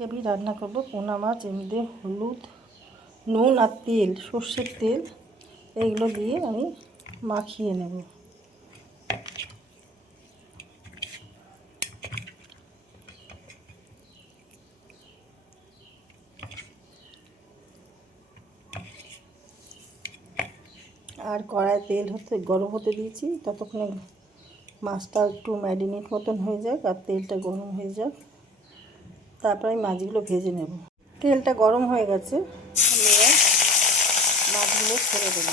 আজকে আমি রান্না করব পোনা মাছ। এর মধ্যে হলুদ, নুন আর তেল, সর্ষের তেল এইগুলো দিয়ে আমি মাখিয়ে নেব। আর কড়ায় তেল গরম হতে দিয়েছি, ততক্ষণে মাছটা একটু ম্যারিনেট মতন হয়ে যাক আর তেলটা গরম হয়ে যাক, তারপর আমি মাছগুলো ভেজে নেব। তেলটা গরম হয়ে গেছে, আমি এবার মাছগুলো ছেড়ে দেবো।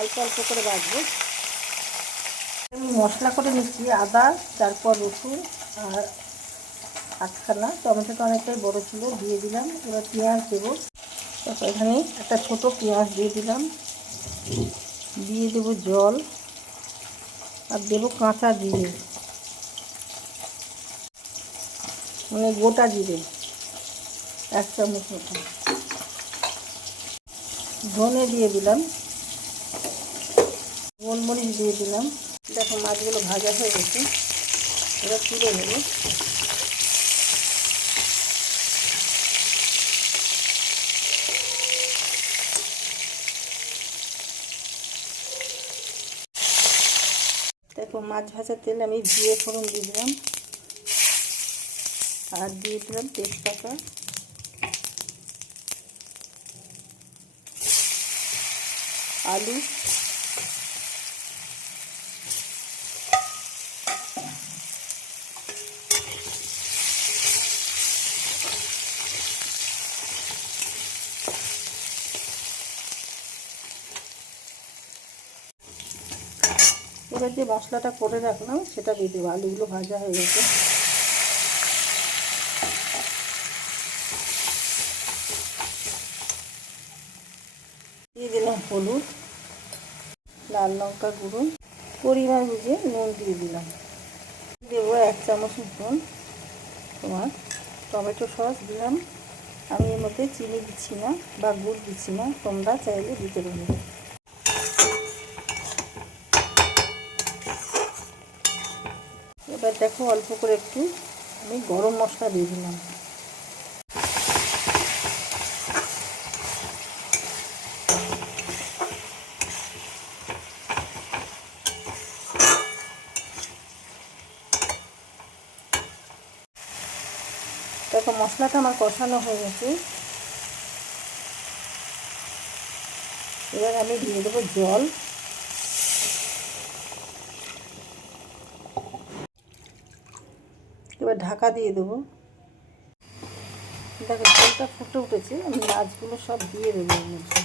অল্প অল্প করে ভাজবো। আমি মশলা করে নিচ্ছি, আদা, তারপর রসুন আর আটখানা টমেটোটা অনেকটাই বড়ো ছিল, দিয়ে দিলাম। এবার পেঁয়াজ দেবো, তারপর এখানে একটা ছোটো পেঁয়াজ দিয়ে দিলাম, দিয়ে দেবো জল আর দেবো কাঁচা জিরে, মানে গোটা জিরে 1 চামচ মতো, ধনে দিয়ে দিলাম, গোলমরিচ দিয়ে দিলাম। দেখো মাছগুলো ভাজা হয়ে গেছে, এবার তুলে নেব। দেখো মাছ ভাজার তেল আমি জিরে ফোড়ন দিয়ে দিলাম আর দিয়ে দিলাম তেজপাতা, আলু, এবার যে মশলাটা করে রাখলাম সেটা দিয়ে দেবো। আলুগুলো ভাজা হয়ে গেছে, দিয়ে দিলাম হলুদ, লাল লঙ্কা গুঁড়ো, পরিমাণ বুঝে নুন দিয়ে দিলাম। দেবো 1 চামচ নুন, তোমার টমেটো সস দিলাম। আমি এর মধ্যে চিনি দিচ্ছি না বা গুড় দিচ্ছি না, তোমরা চাইলে দিতে পারবে। এবার দেখো অল্প করে একটু আমি গরম মশলা দিয়ে দিলাম। দেখো মশলাটা আমার কষানো হয়ে গেছে, এবার আমি দিয়ে দেবো জল। এবার ঢাকা দিয়ে দেবো। দেখো জলটা ফুটে উঠেছে, আমি মাছগুলো সব দিয়ে দেবো এর মধ্যে।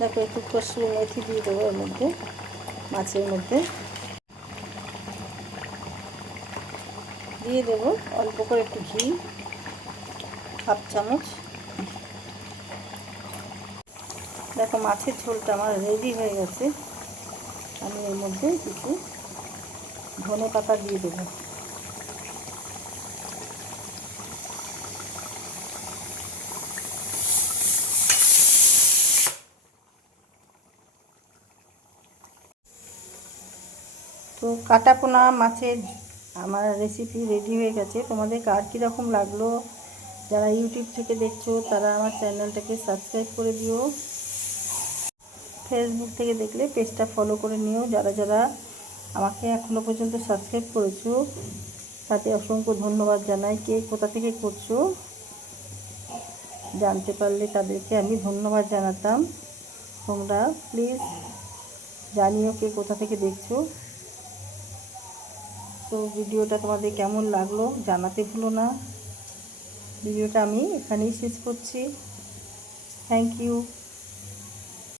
দেখো একটু কসুরি মেথি দিয়ে দেবো এর মধ্যে, মাছের মধ্যে দিয়ে দেবো। অল্প করে একটু ঘি, 1/2 চামচ। দেখো মাছের ঝোলটা আমার রেডি হয়ে গেছে, আমি এর মধ্যে কিছু ধনে পাতা দিয়ে দেবো। তো কাটা পোনা মাছের আমার রেসিপি রেডি হয়ে গেছে। তোমাদের কার কীরকম লাগলো, যারা ইউটিউব থেকে দেখছো তারা আমার চ্যানেলটাকে সাবস্ক্রাইব করে দিও। ফেসবুক থেকে দেখলে পেজটা ফলো করে নিও। যারা যারা আমাকে এখনও পর্যন্ত সাবস্ক্রাইব করেছো তাতে অসংখ্য ধন্যবাদ জানাই। কে কোথা থেকে করছো জানতে পারলে তাদেরকে আমি ধন্যবাদ জানাতাম। তোমরা প্লিজ জানিও কে কোথা থেকে দেখছো। তো ভিডিওটা তোমাদের কেমন লাগলো জানাতে ভুলো না। ভিডিওটা আমি এখানেই শেষ করছি। Thank you.